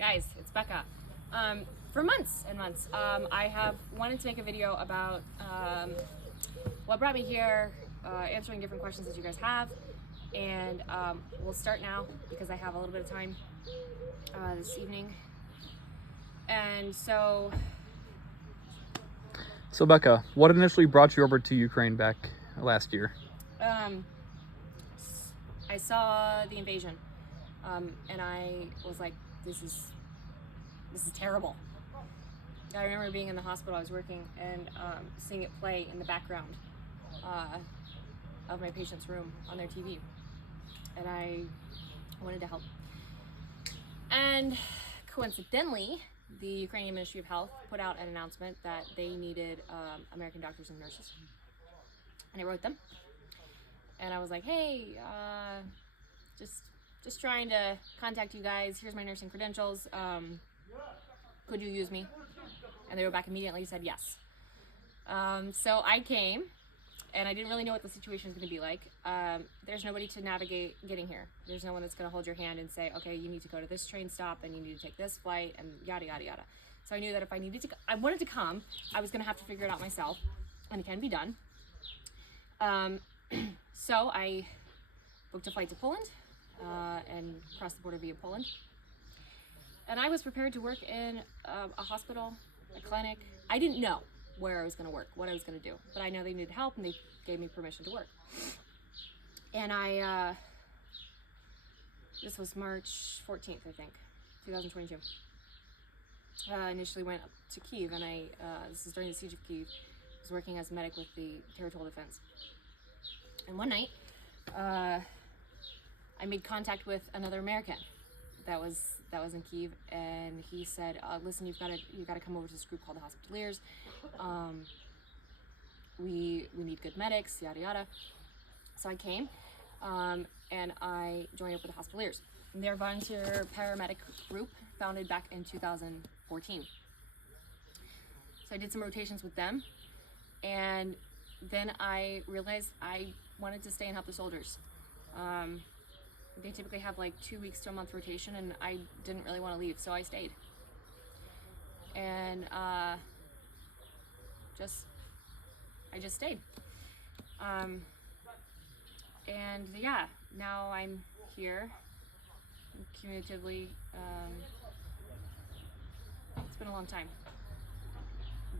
Guys, it's Becca. For months and months, I have wanted to make a video about what brought me here, answering different questions that you guys have, and we'll start now because I have a little bit of time this evening. And so Becca, what initially brought you over to Ukraine back last year? I saw the invasion, and I was like, this is terrible. I remember being in the hospital, I was working, and seeing it play in the background of my patient's room on their TV, and I wanted to help. And coincidentally, the Ukrainian Ministry of Health put out an announcement that they needed American doctors and nurses, and I wrote them, and I was like, hey, just trying to contact you guys. Here's my nursing credentials. Could you use me? And they wrote back immediately, said yes. So I came, and I didn't really know what the situation was going to be like. There's nobody to navigate getting here. There's no one that's going to hold your hand and say, okay, you need to go to this train stop, and you need to take this flight, and yada, yada, yada. So I knew that if I wanted to come, I was going to have to figure it out myself, and it can be done. So I booked a flight to Poland, and crossed the border via Poland. And I was prepared to work in a hospital, a clinic. I didn't know where I was going to work, what I was going to do, but I know they needed help, and they gave me permission to work. And this was March 14th, I think, 2022. Initially went up to Kyiv, and this is during the siege of Kyiv. I was working as a medic with the Territorial Defense. And one night, I made contact with another American that was in Kyiv, and he said, listen, you've got to come over to this group called the Hospitaliers. We need good medics, yada yada. So I came, and I joined up with the Hospitaliers. And they're a volunteer paramedic group founded back in 2014. So I did some rotations with them, and then I realized I wanted to stay and help the soldiers. They typically have like 2 weeks to a month rotation, and I didn't really want to leave, so I stayed. And I just stayed. And yeah, now I'm here. Cumulatively, it's been a long time,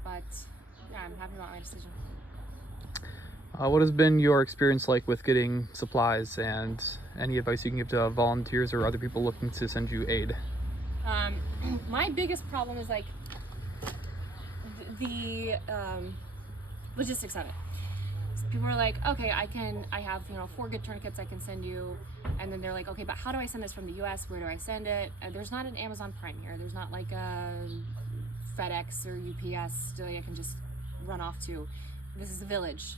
but yeah, I'm happy about my decision. What has been your experience like with getting supplies, and any advice you can give to volunteers or other people looking to send you aid? My biggest problem is like the logistics of it. So people are like, okay, I have 4 good tourniquets I can send you, and then they're like, okay, but how do I send this from the US? Where do I send it? There's not an Amazon Prime here. There's not like a FedEx or UPS that I can just run off to. This is a village.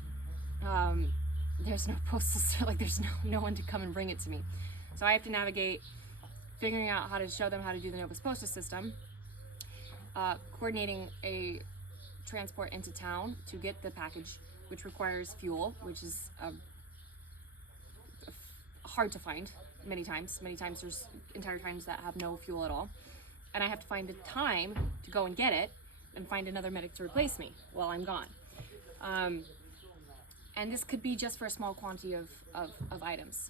There's no postal store, like there's no one to come and bring it to me. So I have to navigate figuring out how to show them how to do the Novus Postal system, coordinating a transport into town to get the package, which requires fuel, which is hard to find many times. Many times there's entire times that have no fuel at all. And I have to find the time to go and get it and find another medic to replace me while I'm gone. And this could be just for a small quantity of items.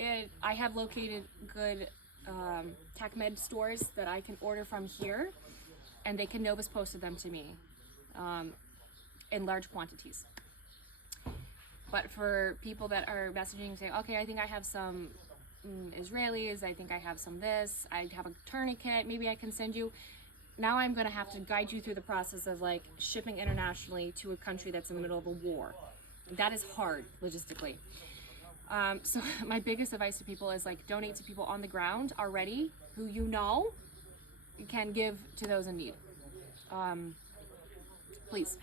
I have located good TACMED stores that I can order from here, and they can Novus Post them to me in large quantities. But for people that are messaging saying, okay, I think I have some Israelis, I think I have some this, I have a tourniquet, maybe I can send you. Now I'm going to have to guide you through the process of like shipping internationally to a country that's in the middle of a war. That is hard logistically. So my biggest advice to people is like donate to people on the ground already who you can give to those in need. Please.